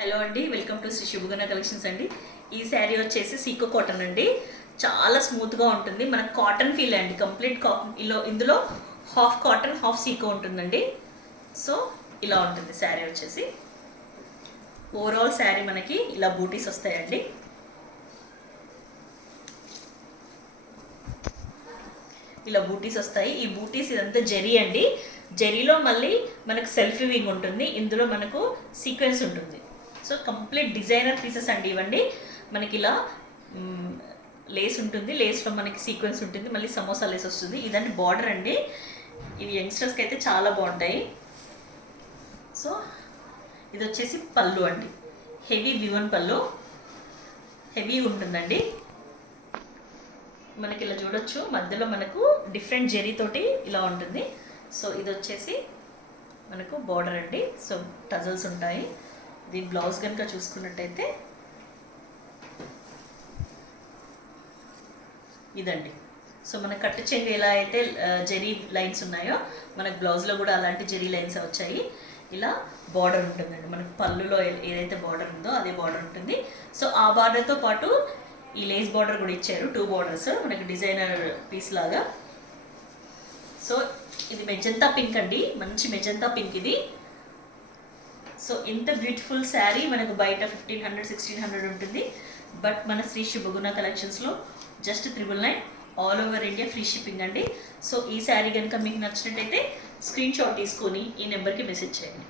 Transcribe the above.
Hello అండి, welcome to Shri శుభగుణ collections అండి. ఈ శారీ వచ్చేసి సీకో కాటన్ అండి. చాలా స్మూత్గా ఉంటుంది. మనకు కాటన్ ఫీల్ అండి. కంప్లీట్ ఇందులో హాఫ్ కాటన్ హాఫ్ సీకో ఉంటుందండి. సో ఇలా ఉంటుంది శారీ వచ్చేసి. ఓవరాల్ శారీ మనకి ఇలా బూటీస్ వస్తాయండి. ఇలా బూటీస్ వస్తాయి. ఈ బూటీస్ ఇదంతా జరీ అండి. జరీలో మళ్ళీ మనకు సెల్ఫ్ వింగ్ ఉంటుంది. ఇందులో మనకు సీక్వెన్స్ ఉంటుంది. సో కంప్లీట్ డిజైనర్ పీసెస్ అండి ఇవ్వండి. మనకి ఇలా లేస్ ఉంటుంది. లేస్లో మనకి సీక్వెన్స్ ఉంటుంది. మళ్ళీ సమోసా లేస్ వస్తుంది. ఇదండి బార్డర్ అండి. ఇవి యంగ్స్టర్స్కి అయితే చాలా బాగుంటాయి. సో ఇది వచ్చేసి పళ్ళు అండి. హెవీ వివన్ పళ్ళు, హెవీ ఉంటుందండి. మనకి ఇలా చూడొచ్చు, మధ్యలో మనకు డిఫరెంట్ జెరీ తోటి ఇలా ఉంటుంది. సో ఇది వచ్చేసి మనకు బార్డర్ అండి. సో టజల్స్ ఉంటాయి. దీని బ్లౌజ్ కనుక చూసుకున్నట్టయితే ఇదండి. సో మన కట్టు చెంగు ఎలా అయితే జెరీ లైన్స్ ఉన్నాయో మనకు బ్లౌజ్లో కూడా అలాంటి జెరీ లైన్స్ వచ్చాయి. ఇలా బార్డర్ ఉంటుందండి. మనకు పళ్ళులో ఏదైతే బార్డర్ ఉందో అదే బార్డర్ ఉంటుంది. సో ఆ బార్డర్తో పాటు ఈ లేస్ బార్డర్ కూడా ఇచ్చారు. 2 బార్డర్స్ మనకి డిజైనర్ పీస్ లాగా. సో ఇది మెజంతా పింక్ అండి. మంచి మెజంతా పింక్ ఇది. సో ఇంత బ్యూటిఫుల్ శారీ మనకు బయట 1500-1600 ఉంటుంది. బట్ మన శ్రీ శుభగుణ కలెక్షన్స్లో just 999 all over India free shipping అండి. సో ఈ శారీ కనుక మీకు నచ్చినట్టయితే స్క్రీన్ షాట్ తీసుకొని ఈ నెంబర్కి మెసేజ్ చేయండి.